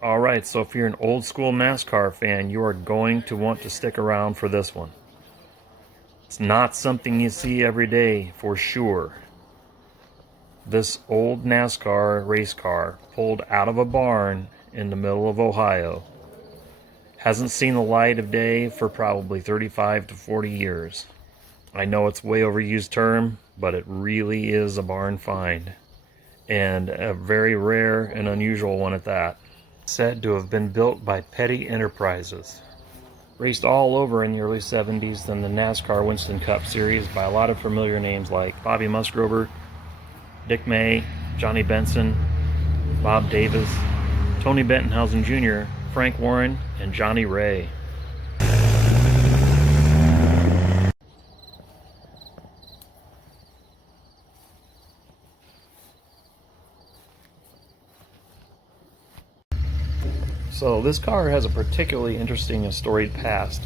Alright, so if you're an old school NASCAR fan, you are going to want to stick around for this one. It's not something you see every day for sure. This old NASCAR race car pulled out of a barn in the middle of Ohio. Hasn't seen the light of day for probably 35 to 40 years. I know it's a way overused term, but it really is a barn find. And a very rare and unusual one at that. Said to have been built by Petty Enterprises. Raced all over in the early 70s in the NASCAR Winston Cup Series by a lot of familiar names like Bobby Musgrover, Dick May, Johnny Benson, Bob Davis, Tony Bentonhausen Jr., Frank Warren, and Johnny Ray. So this car has a particularly interesting and storied past.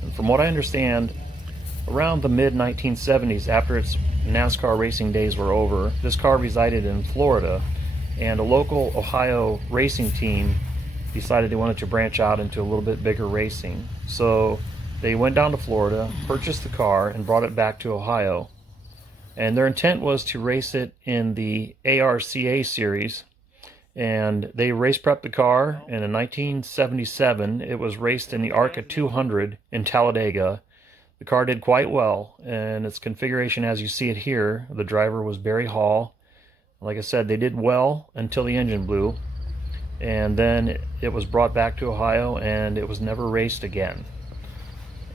And from what I understand, around the mid-1970s, after its NASCAR racing days were over, this car resided in Florida, and a local Ohio racing team decided they wanted to branch out into a little bit bigger racing. So they went down to Florida, purchased the car, and brought it back to Ohio. And their intent was to race it in the ARCA series, and they race prepped the car, and in 1977 it was raced in the ARCA 200 in Talladega. The car did quite well, and its configuration as you see it here, the driver was Barry Hall. Like I said, they did well until the engine blew, and then it was brought back to Ohio and it was never raced again.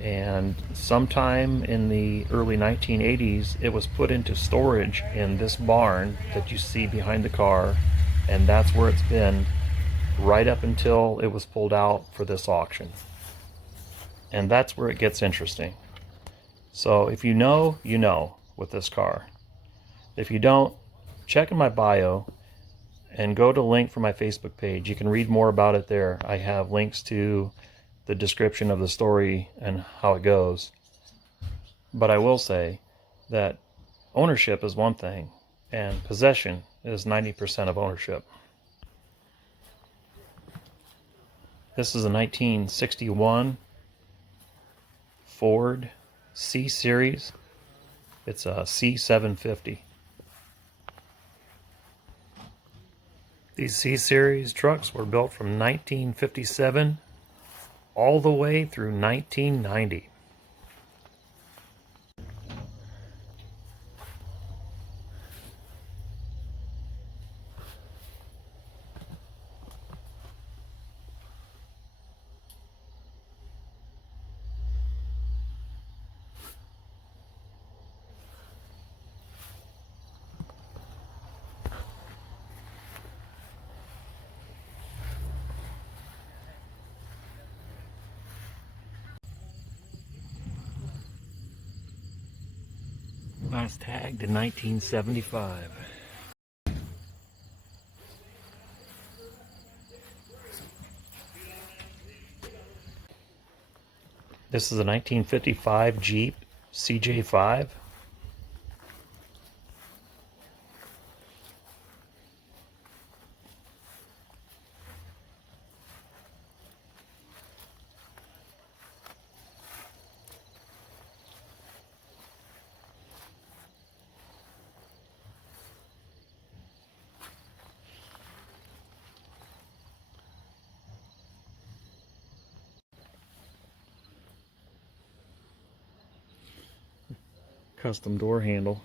And sometime in the early 1980s it was put into storage in this barn that you see behind the car, and that's where it's been right up until it was pulled out for this auction. And that's where it gets interesting. So if you know, you know with this car. If you don't, check in my bio and go to the link for my Facebook page. You can read more about it there. I have links to the description of the story and how it goes. But I will say that ownership is one thing, and possession is 90% of ownership. This is a 1961 Ford C-Series. It's a C750. These C-Series trucks were built from 1957 all the way through 1990. Last tagged in 1975. This is a 1955 Jeep CJ5. Custom door handle.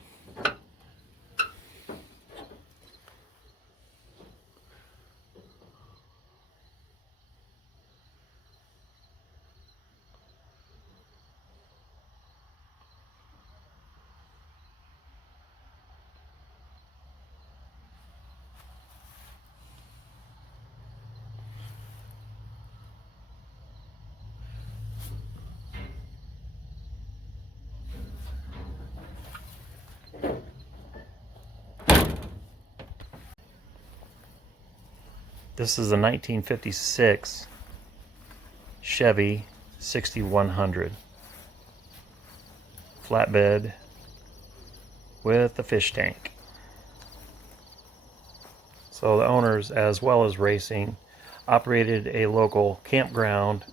This is a 1956 Chevy 6100 flatbed with a fish tank. So the owners, as well as racing, operated a local campground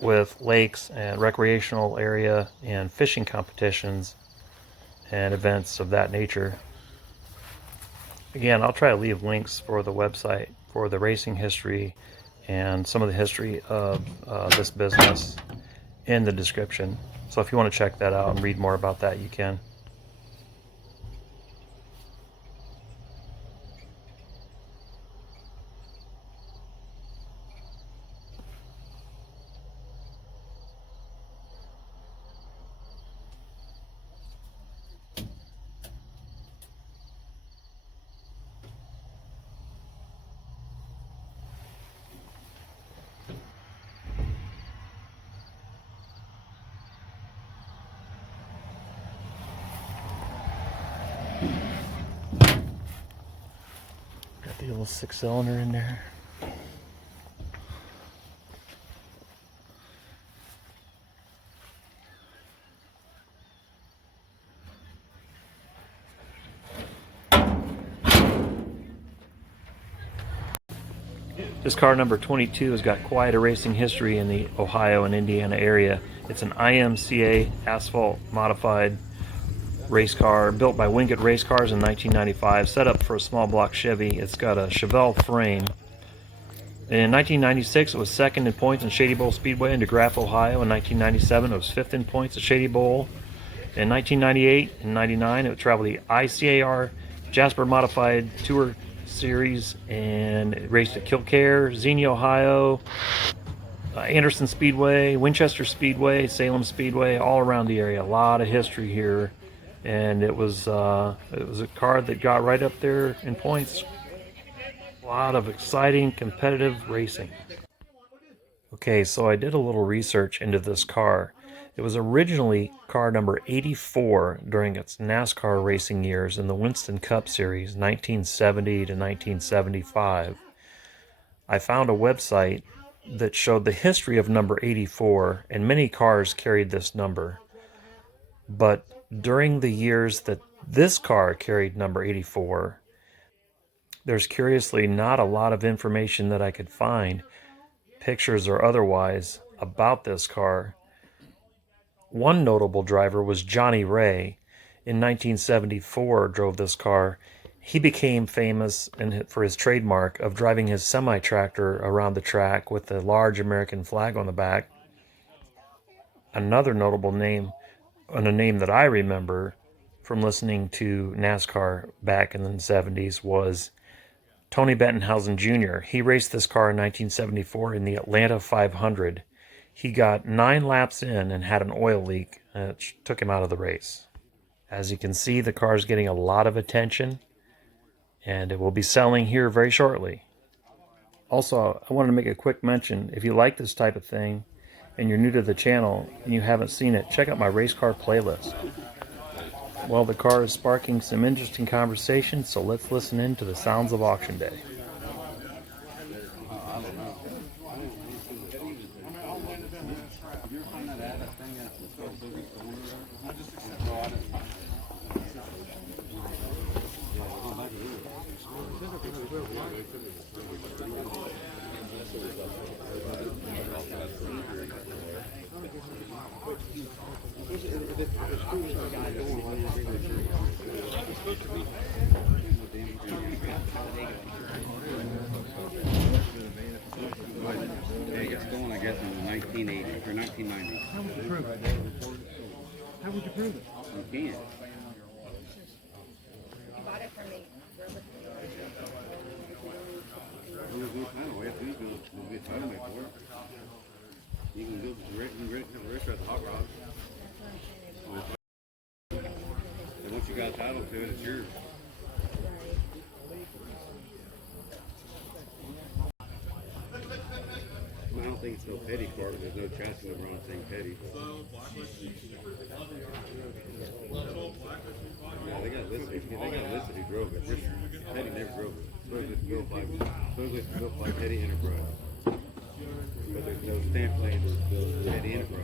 with lakes and recreational area and fishing competitions and events of that nature. Again, I'll try to leave links for the website for the racing history and some of the history of this business in the description. So if you want to check that out and read more about that, you can. Got the little 6-cylinder in there. This car number 22 has got quite a racing history in the Ohio and Indiana area. It's an IMCA asphalt modified race car built by Wingate Racecars in 1995, set up for a small block Chevy. It's got a Chevelle frame. In 1996, it was second in points in Shady Bowl Speedway in DeGraff, Ohio. In 1997, it was fifth in points at Shady Bowl. In 1998 and 99, it would travel the ICAR Jasper Modified Tour Series, and it raced at Kilcare, Xenia, Ohio, Anderson Speedway, Winchester Speedway, Salem Speedway, all around the area. A lot of history here, and it was a car that got right up there in points. A lot of exciting competitive racing. Okay, so I did a little research into this car. It was originally car number 84 during its NASCAR racing years in the Winston Cup Series, 1970 to 1975. I found a website that showed the history of number 84, and many cars carried this number. But during the years that this car carried number 84, there's curiously not a lot of information that I could find, pictures or otherwise, about this car. One notable driver was Johnny Ray. In 1974, drove this car. He became famous for his trademark of driving his semi-tractor around the track with a large American flag on the back. Another notable name, and a name that I remember from listening to NASCAR back in the 70s, was Tony Bettenhausen Jr. He raced this car in 1974 in the Atlanta 500. He got 9 laps in and had an oil leak, and it took him out of the race. As you can see, the car is getting a lot of attention, and it will be selling here very shortly. Also, I wanted to make a quick mention. If you like this type of thing, and you're new to the channel, and you haven't seen it, check out my race car playlist. Well, the car is sparking some interesting conversation, so let's listen in to the sounds of auction day. It's going, I guess, in the 1980s or 1990s. How would you prove it? How would you prove it? You can't. You bought it from me. There's no title. We have to be a title made for it. You can go to the racer at the hot rod. And once you got a title to it, it's yours. I don't think it's no petty car, but there's no chassis number on it saying petty. Yeah, they got listed. Who drove it. Petty never drove it. Supposedly it's built by Petty Enterprise. But there's no stamp saying it's Petty Enterprise.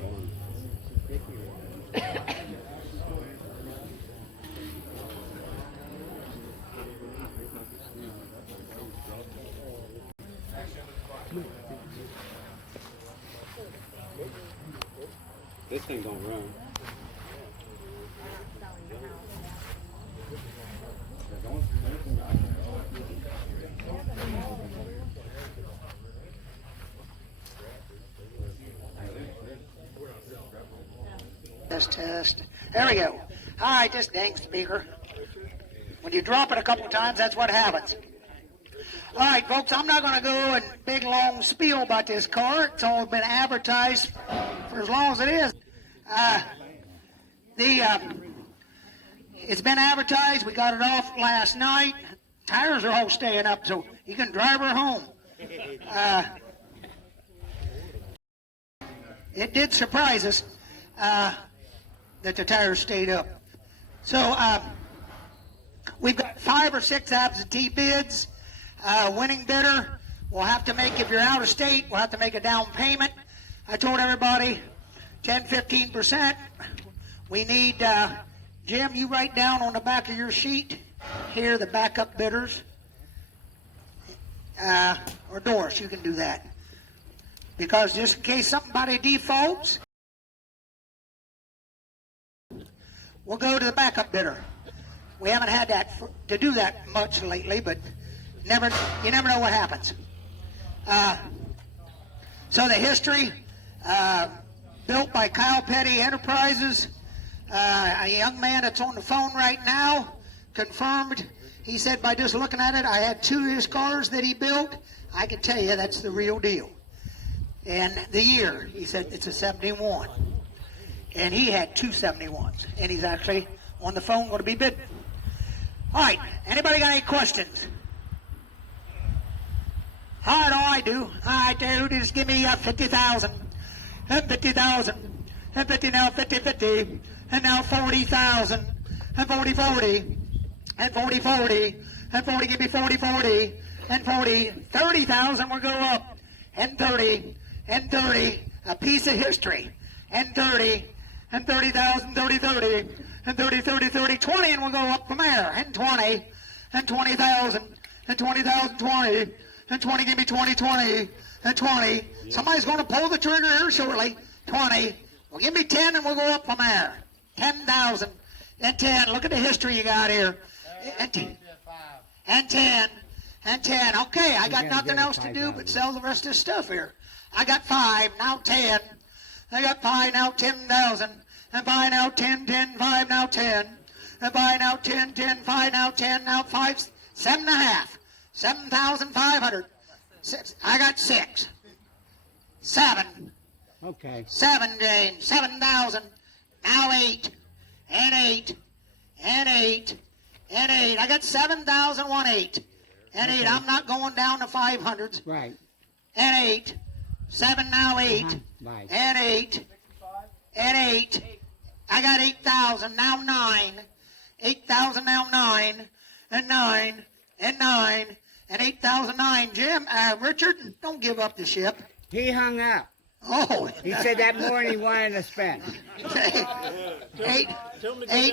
This thing don't run. Test. There we go. All right, this dang speaker. When you drop it a couple times, that's what happens. All right, folks, I'm not going to go in big, long spiel about this car. It's all been advertised for as long as it is. It's been advertised. We got it off last night. Tires are all staying up, so you can drive her home. It did surprise us that the tires stayed up. So we've got 5 or 6 absentee bids. Winning bidder will have to make, if you're out of state, we'll have to make a down payment. I told everybody 10-15%. We need, Jim, you write down on the back of your sheet here the backup bidders. Or Doris, you can do that. Because just in case somebody defaults, we'll go to the backup bidder. We haven't had that to do that much lately, but you never know what happens. So the history, built by Kyle Petty Enterprises, a young man that's on the phone right now confirmed. He said by just looking at it, I had 2 of his cars that he built. I can tell you that's the real deal. And the year, he said it's a 71. And he had 2 71s. And he's actually on the phone going to be bidding. All right, anybody got any questions? All right, I do. All right, dude, just give me 50,000. And 50,000. And 50 now, 50, 50. And now 40,000. And 40, 40. And 40, 40. And 40, give me 40, 40. And 40, 30,000 will go up. And 30. And 30. A piece of history. And 30. And 30,000, 30, 30. And 30, 30, 30, 20, and we'll go up from there. And 20. And 20,000. And 20,000, 20. And 20, give me 20, 20. And 20. Somebody's going to pull the trigger here shortly. 20. Well, give me 10, and we'll go up from there. 10,000. And 10. Look at the history you got here. And 10. And 10. And 10. Okay, I got nothing else to do but sell the rest of this stuff here. I got 5, now 10. I got 5, now 10,000. And 5, now 10, 10, 5, now 10. And 5, now 10, 10, 5, now 10, now 5, 7.5. 7,500. I got 6. 7. Okay. 7, James. 7,000. Now 8. And 8. And 8. And 8. I got 7,000, 1, 8. And 8. I'm not going down to 500s. Right. And 8. 7, now 8. Right. And 8. And 8. I got 8,000. Now 9. 8,000, now 9. And 9. And 9. And 8,009. Jim, Richard, don't give up the ship. He hung up. Oh. He said that more than he wanted to spend. 8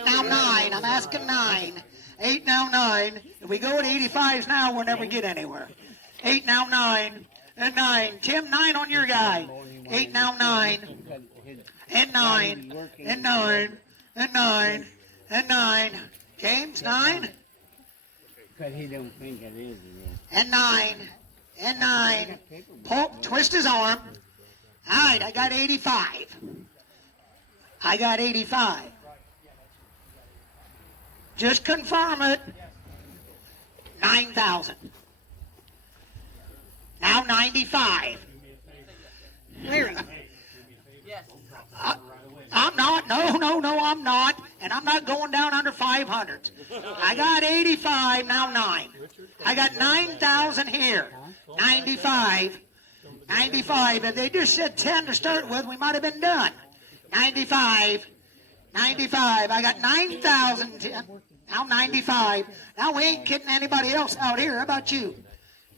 now 9. I'm asking 9. 8 now 9. If we go at 85s now, we'll never get anywhere. 8 now 9. And 9. Tim, 9 on your guy. 8 now 9. And 9. And 9. And 9. And 9. James, 9. Because he don't think it is. And 9. And 9. Pull, twist his arm. All right, I got 85. I got 85. Just confirm it. 9,000. Now 95. I'm not. No, I'm not. And I'm not going down under 500. I got 85, now 9. I got 9,000 here. 95. 95. If they just said 10 to start with, we might have been done. 95. 95. I got 9,000. Now 95. Now we ain't kidding anybody else out here. How about you?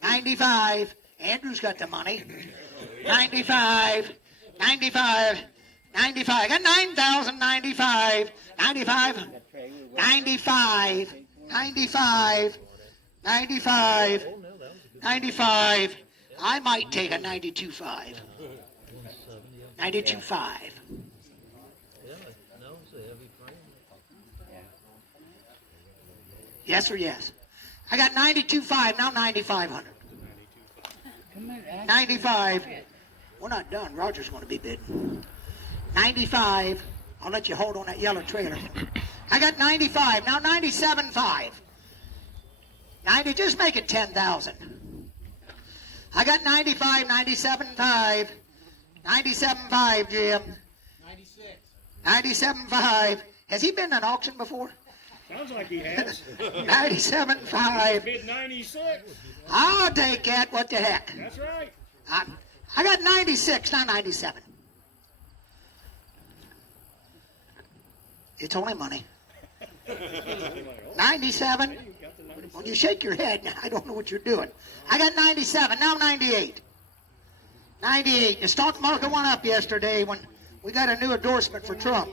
95. Andrew's got the money. 95. 95. 95. I got 9,095. 95. 95. 95. 95. 95. I might take a 92.5. 92.5. Yes or yes? I got 92.5, now 9,500. 95. We're not done. Roger's going to be bidding. 95. I'll let you hold on that yellow trailer. I got 95, now 97.5. 90, just make it 10,000. I got 95, 97.5. 97.5, Jim. 97.5. Has he been to an auction before? Sounds like he has. 97.5. Bid 96. I'll take that. What the heck? That's right. I got 96, not 97. It's only money. 97. When you shake your head, I don't know what you're doing. I got 97, now 98. 98. The stock market went up yesterday when we got a new endorsement for Trump.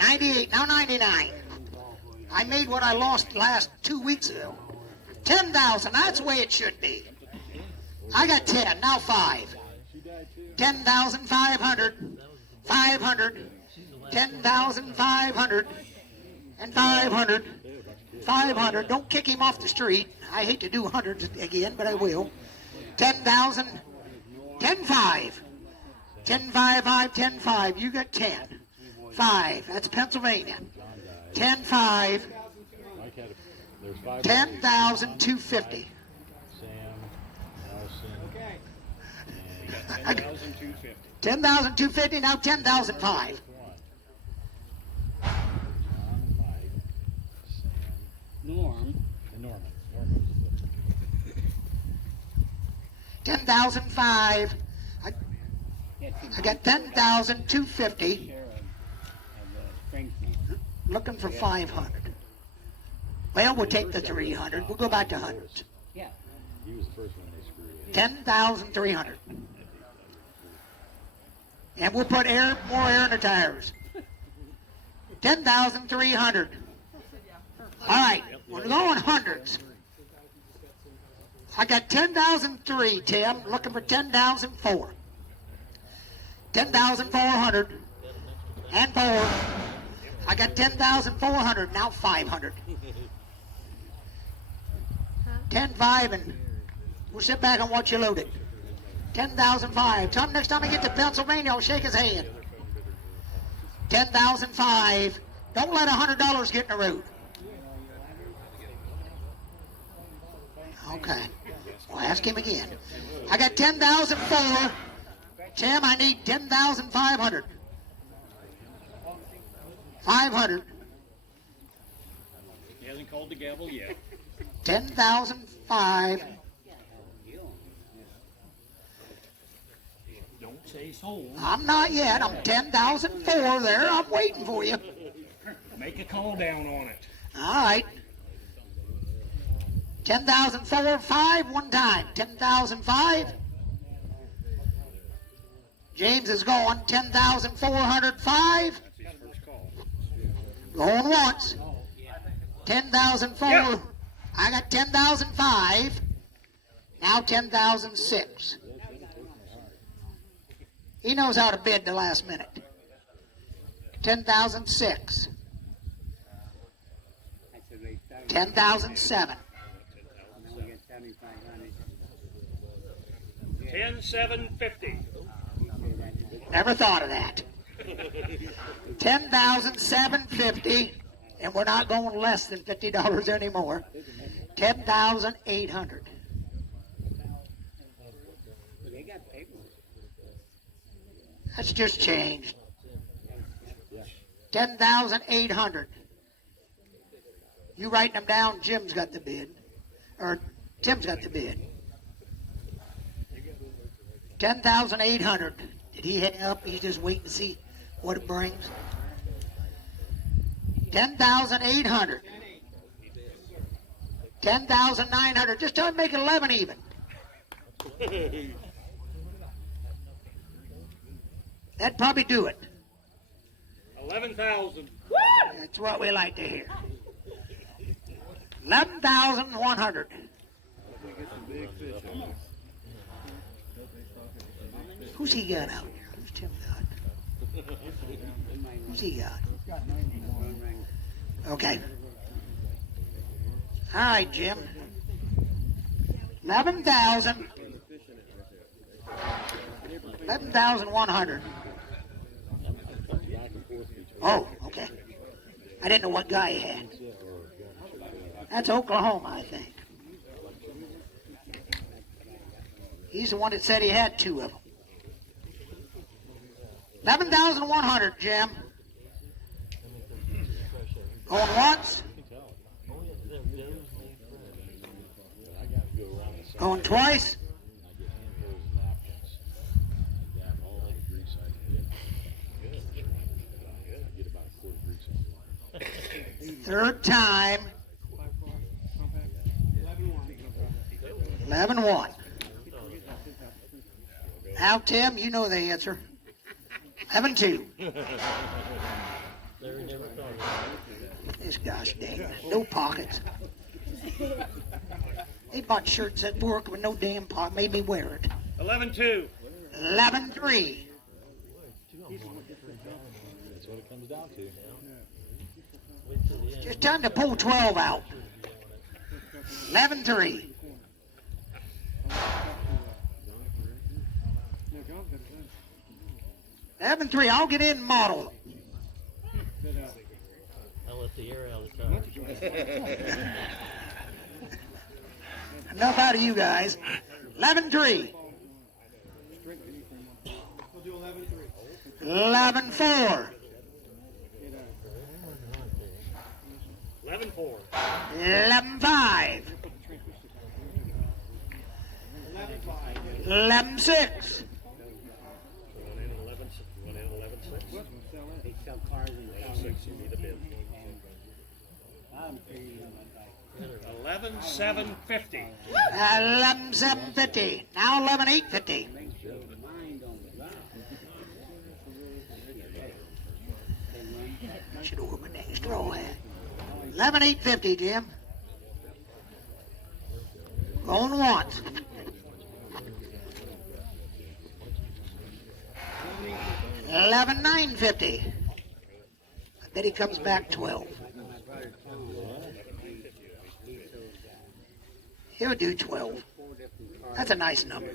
98, now 99. I made what I lost last 2 weeks ago. 10,000, that's the way it should be. I got 10, now 5. 10,500, 500, 10,500, and 500, 500. Don't kick him off the street. I hate to do hundreds again, but I will. 10,000, 10,5, 10,5, 10,5. You got 10. 5, that's Pennsylvania. 10,5, 10,250. 10,250, now 10,005. Norm. 10,005. I got 10,250. Share of Springfield. Looking for 500. Well, we'll take the 300. We'll go back to hundreds. Yeah. 10,300. And we'll put more air in the tires. 10,300. All right, we're going hundreds. I got 10,003, Tim. Looking for 10,004. 10,400. And 4. I got 10,400. Now 500. 10,500, and we'll sit back and watch you load it. 10,005. Tell him next time I get to Pennsylvania, I'll shake his hand. 10,005. Don't let $100 get in the road. Okay. We'll ask him again. I got 10,004. Tim, I need 10,500. 500. He hasn't called the gavel yet. 10,005. Don't say sold. I'm not yet. I'm 10,004 there. I'm waiting for you. Make a call down on it. All right. 10,004, 5 one time. 10,005. James is going 10,405. That's his first call. Going once. 10,004. Yeah. I got 10,005. Now 10,006. He knows how to bid the last minute. 10,006. 10,007. 10,750. Never thought of that. 10,750, and we're not going less than $50 anymore. 10,800. They got paper. That's just changed. 10,800. You writing them down? Jim's got the bid, or Tim's got the bid. 10,800. Did he hang up? He's just waiting to see what it brings. 10,800. 10,900. Just tell him to make it 11 even. That'd probably do it. 11,000. That's what we like to hear. 11,100. Who's he got out here? Who's Tim got? Who's he got? Okay. All right, Jim. 11,000. 11,100. Oh, okay. I didn't know what guy he had. That's Oklahoma, I think. He's the one that said he had two of them. 11,100, Jim. Going once. Going twice. Third time. 11-1. Now, Tim, you know the answer. 11-2. This gosh dang it. No pockets. They bought shirts at work with no damn pocket. Made me wear it. 11-2. 11-3. That's what it comes down to. Just time to pull 12 out. 11-3. 11-3. I'll get in and model. I let the air out of the tire. Enough out of you guys. 11-3. 11-4. 11-4. 11-5. 11-6. They sell cars in town. 11-750. 11-750. Now 11-850. Should have worn my dang straw hat. 11-850, Jim. Going once. 11-950. I bet he comes back 12. He'll do 12. That's a nice number.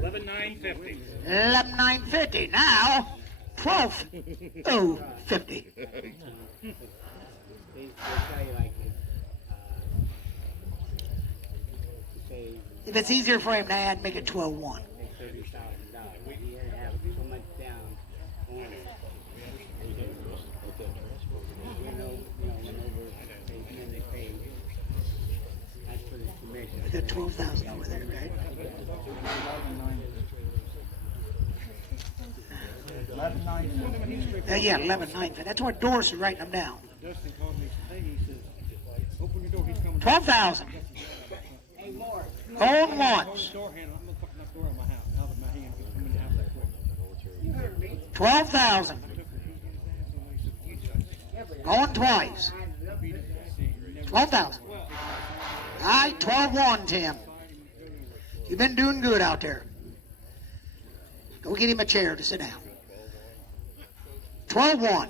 11-950. 11-950. Now 12. Oh, 50. They tell you like, say, If it's easier for him to add, make it 12-1. $30,000. He had to have so much down on it. When they pay. That's for the commission. We got 12,000 over there, right? 11-9. Yeah, 11-950. That's what Doris is writing them down. Dustin called me today. He says, "Open your door. He's coming." 12,000. Hey, Mark. Going Hold once. the door handle. I'm gonna fucking knock the door on my house. Out of my hand. He's coming out that quick. You heard me. 12,000. Going twice. 12,000. All right, 12-1, Tim. You've been doing good out there. Go get him a chair to sit down. 12-1.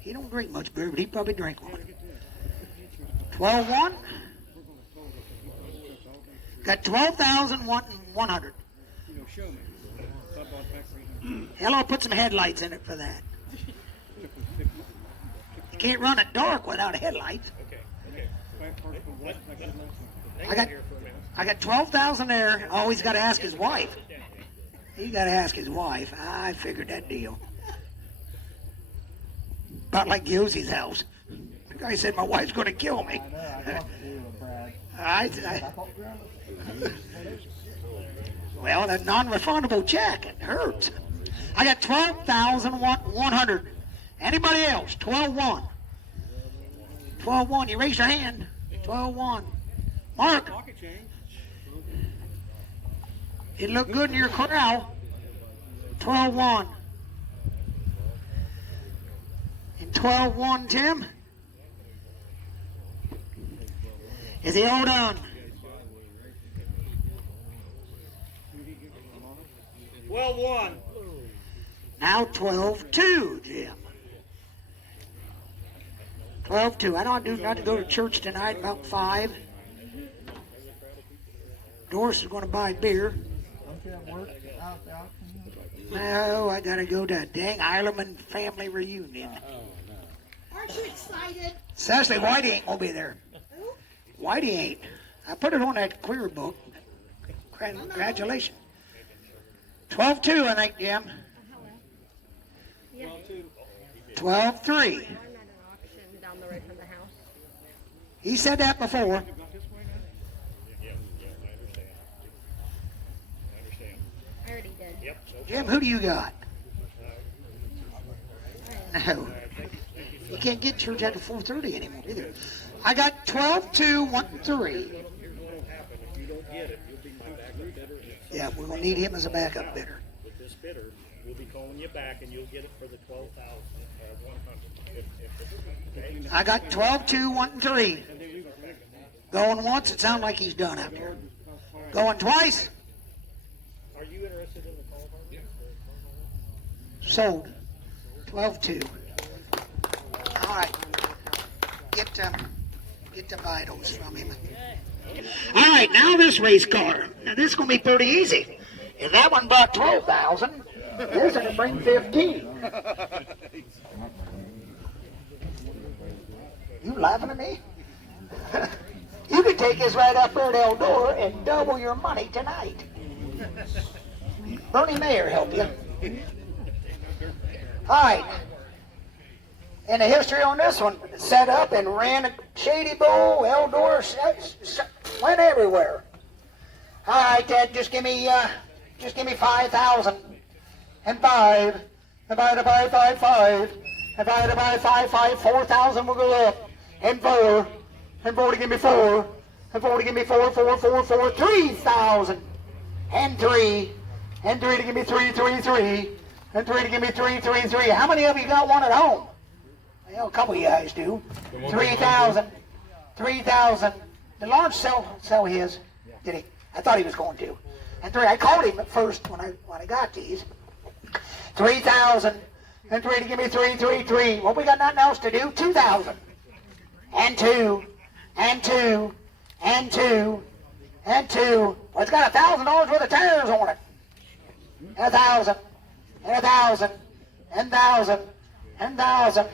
He don't drink much beer, but he probably drank one. 12-1. Got 12,100. Show me. So I bought factory. Hell, I'll put some headlights in it for that. You can't run it dark without headlights. I got 12,000 there. Always got to ask his wife. He got to ask his wife. I figured that deal. About like Yossi's house. The guy said my wife's going to kill me. Well, that non-refundable check, it hurts. I got 12,100. Anybody else? 12-1. 12-1. You raise your hand. 12-1. Mark. It looked good in your corral. 12-1. And 12-1, Tim. Is he all done? 12-1. Now 12-2, Jim. 12-2. I don't do not to go to church tonight about 5. Doris is going to buy beer. No, I gotta go to a dang Ireland family reunion. Aren't you excited? Essentially, Whitey ain't gonna be there. Whitey ain't. I put it on that queer book. Congratulations. 12-2, I think, Jim. 12-3. I'm at an auction down the road from the house. He said that before. I already did. Jim, who do you got? No. You can't get church after 4:30 anymore either. I got 12-2, 1-3. Yeah, we're going to need him as a backup bidder. With this bidder, we'll be calling you back and you'll get it for the 12,100. I got 12-2, 1-3. Going once, it sounds like he's done out there. Going twice, Are you interested in the call? sold. 12-2. All right. Get the vitals from him. All right, now this race car. Now this is going to be pretty easy. If that one brought 12,000, this is going to bring 15. You laughing at me? You can take this right up there to Eldora and double your money tonight. Bernie Mayer help you. All right. And the history on this one, set up and ran a Shady Bull, Eldora, went everywhere. All right, Ted, just give me 5,000 and 5, and by 5, and by 5, 4,000 will go up, and 4, and 4 to give me 4, and 4 to give me 4, 3,000, and 3, and 3 to give me 3, and 3 to give me 3. How many of you got one at home? Well, a couple of you guys do. 3,000. Did Lawrence sell his? Did he? I thought he was going to. And 3. I called him at first when I got these. 3,000. And 3 to give me 3. Well, we got nothing else to do. 2,000. And 2. And 2. And 2. And 2. Well, it's got $1,000 worth of tires on it. And 1,000. And 1,000. And 1,000. And 1,000.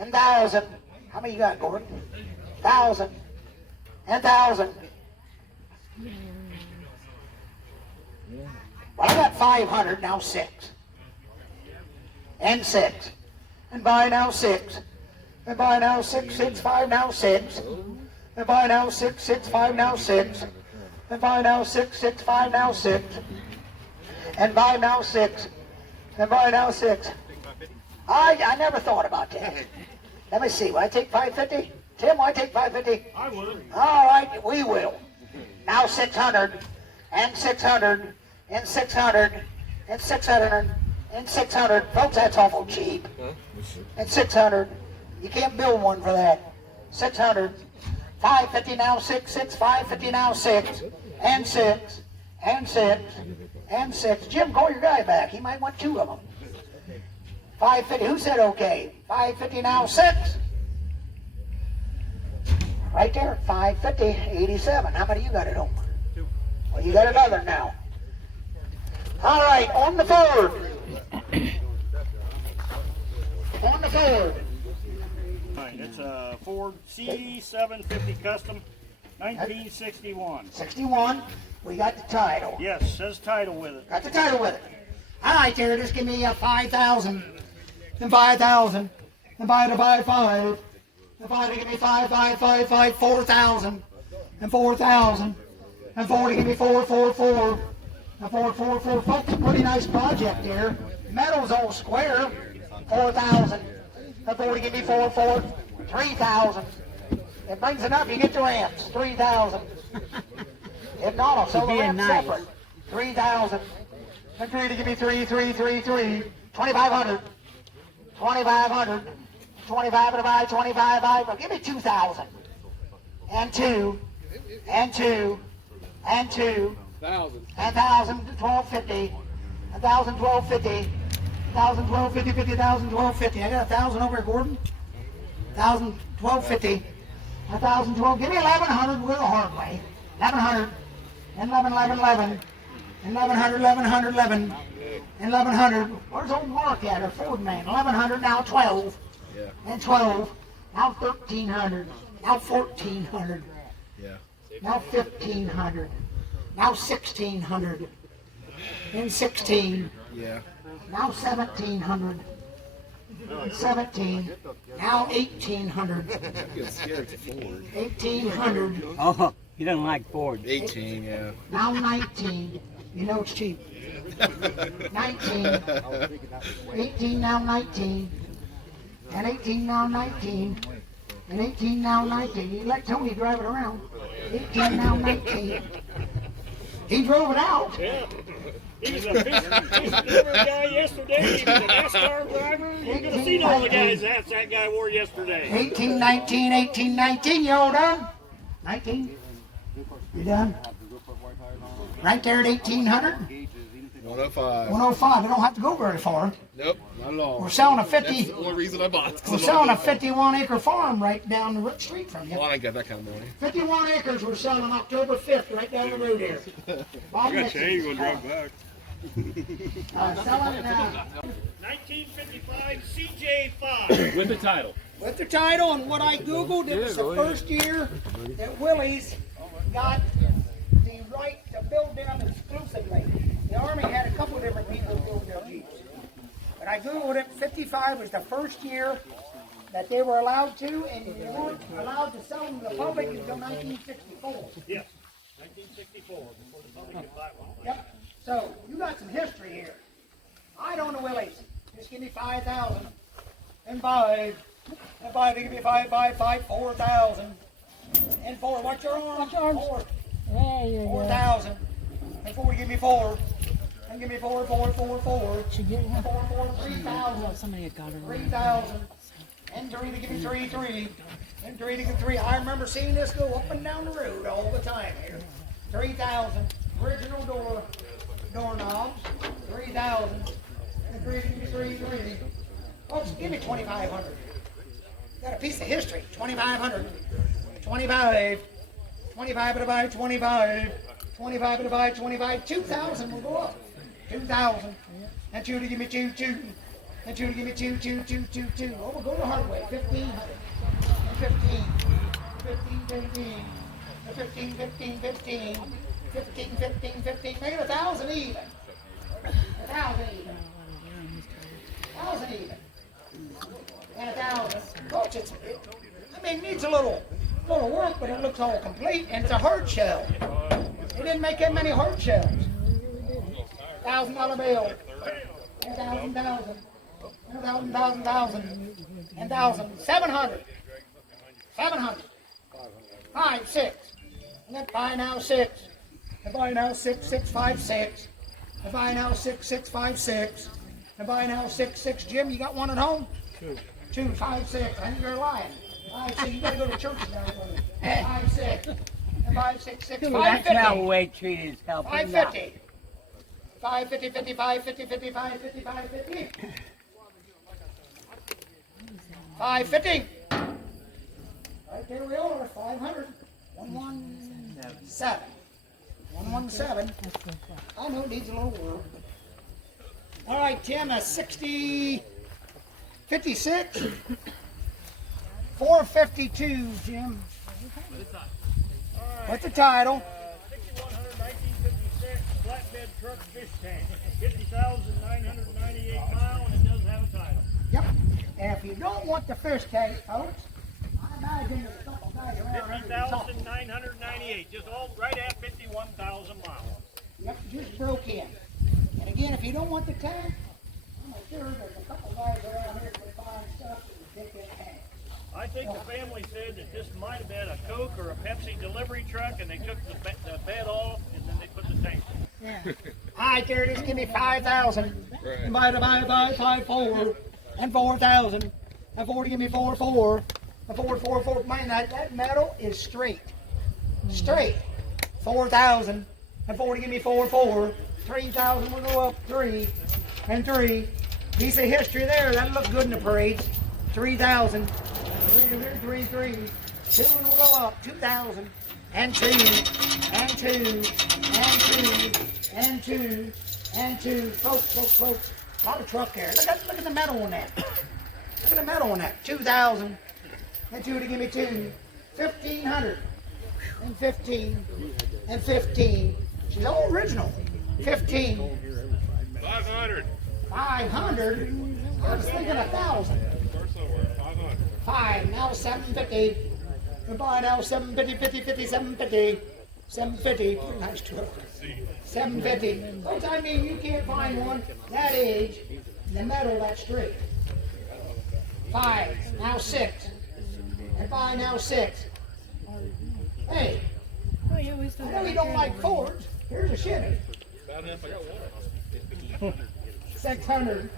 And 1,000. How many you got, Gordon? 1,000. And 1,000. Well, I got 500, now 6. And 6. And buy now 6. And buy now 6, 6, 5, now 6. And buy now 6, 6, 5, now 6. And buy now 6, 6, 5, now 6. And buy now 6. And buy now 6. I never thought about that. Let me see. Will I take 550? Tim, will I take 550? I would. All right, we will. Now 600, and 600, and 600, and 600, and 600. Folks, that's awful cheap. And 600. You can't build one for that. 600. 550 now 6, 6, 550 now 6, and 6, and 6, and 6. Jim, call your guy back. He might want 2 of them. 550. Who said okay? 550 now 6. Right there, 550, 87. How many you got at home? 2. Well, you got another now. All right, on the Ford. On the Ford. All right, it's a Ford C750 Custom, 1961. 61. We got the title. Yes, says title with it. Got the title with it. All right, there. Just give me 5,000, and 5,000, and buy to buy 5, and buy to give me 5, 4,000, and 4,000, and 4 to give me 4, and 4. Folks, a pretty nice project there. Metal's all square. 4,000, and 4 to give me 4, 3,000. It brings it up. You get the ramps. 3,000. If not, I'll sell the ramps separate. 3,000. And 3 to give me 3. 2,500. 2,500. 25 to buy, 25, well, give me 2,000. And 2. And 2. And 2. 1,000. And 1,000, 1,250. 1,000, 1,250. 1,000, 1,250, 50,000, 1,250. I got 1,000 over here, Gordon. 1,000, 1250, 1,012. Give me 1,100. We'll go the hard way. 1,100, and 11. And 1,100, 11. And 1,100. Where's old Mark at? Our Ford man. 1,100, now 12. Yeah. And 12. Now 1,300. Now 1,400. Yeah. Now 1,500. Now 1,600. And 16. Yeah. Now 1,700. 17. Now 1,800. Get scared to Ford. 1,800. Oh, you don't like Ford. 18, yeah. Now 19. You know it's cheap. 19. 18 now 19. And 18 now 19. And 18 now 19. You let Tony drive it around. 18 now 19. He drove it out. Yeah. He was a fish delivery guy yesterday. He was a NASCAR driver. You could have seen all the guys' hats that guy wore yesterday. 18, 19, 18, 19. You all done? 19? You done? Right there at 1,800? 105. 105. We don't have to go very far. Nope, not at all. We're selling a 50. That's the only reason I bought it. We're selling a 51-acre farm right down the street from you. Well, I ain't got that kind of money. 51 acres we're selling October 5th right down the road here. Bob Nixon's gonna drive back. selling it now. 1955 CJ5. With the title. With the title and what I Googled, it was the first year that Willys got the right to build them exclusively. The Army had a couple different people build their Jeeps. But I Googled it, 55 was the first year that they were allowed to, and you weren't allowed to sell them to the public until 1964. Yes. 1964, before the public could buy one. Yep. So, you got some history here. I don't know Willys. Just give me 5,000. And 5. And 5, they give me 5, 4,000. And 4, watch your arm. Watch your arms. 4. 4,000. And 4, give me 4. And give me 4. And 4, 3,000. Somebody had got her. 3,000. And 3 to give me 3. And 3 to give 3. I remember seeing this go up and down the road all the time here. 3,000. Original doorknobs. 3,000. And 3 to give me 3. Folks, give me 2,500. Got a piece of history. 2,500. 25. 25 to buy 25. 25 to buy 25. 2,000 will go up. 2,000. And 2 to give me 2. And 2 to give me 2. Oh, we'll go the hard way. 1,500. 15. 15. 15. Make it 1,000 even. 1,000 even. 1,000 even. And 1,000. Coach, it needs a little work, but it looks all complete, and it's a hard shell. They didn't make that many hard shells. $1,000 bill. And 1,000. And 1,000. 700. 5, 6. And then buy now 6. And buy now 6, 5, 6. And buy now 6, 5, 6. And buy now 6. Jim, you got one at home? 2, 5, 6. I think you're lying. 5, 6. You gotta go to church now. 5, 6. And 5, 6. That's how weight treat is helping. 550. 550, 55, 50. 550. Right there we are, 500. 117. 117. I know it needs a little work. All right, Tim, a 60, 56. 452, Jim. What's the title? 5100 1956 flatbed truck fish tank. 50,998 miles, and it does have a title. Yep. And if you don't want the fish tank, folks, I imagine there's a couple guys around here. 50,998, just all right at 51,000 miles. Yep, just broke in. And again, if you don't want the tank, I'm sure there's a couple guys around here that buy stuff that would take that tank. I think the family said that this might have been a Coke or a Pepsi delivery truck, and they took the bed off, and then they put the tank. Yeah. All right, there it is. Give me 5,000. And buy 5, 4. And 4,000. And 4 to give me 4. And 4. Man, that metal is straight. Straight. 4,000. And 4 to give me 4. 3,000 will go up 3. And 3. Piece of history there. That'll look good in the parades. 3,000. 3 three. Two and we'll go up. 2,000. And two. And two. And two. And two. And two. Folks. A lot of truck here. Look at the metal on that. Look at the metal on that. 2,000. And two to give me two. 1,500. And 15. And 15. She's all original. 15. 500. 500. I was thinking 1,000. 5. Now 750. Goodbye now. 750, 50, 750. 750. Pretty nice truck. 750. Folks, I mean, you can't find one that age, the metal that straight. 5. Now 6. And 5 now 6. Hey, I know you don't like Fords. Here's a Chevy. 600.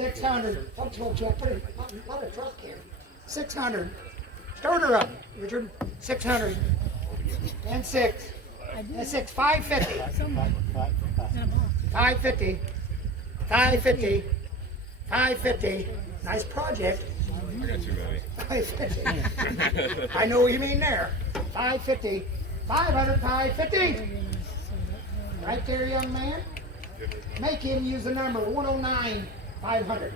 600. Folks, I put a lot of truck here. 600. Start her up, Richard. 600. And 6. And 6. 550. 550. 550. 550. Nice project. I got too many. 550. I know what you mean there. 550. 500. 550. Right there, young man. Make him use the number 109 500.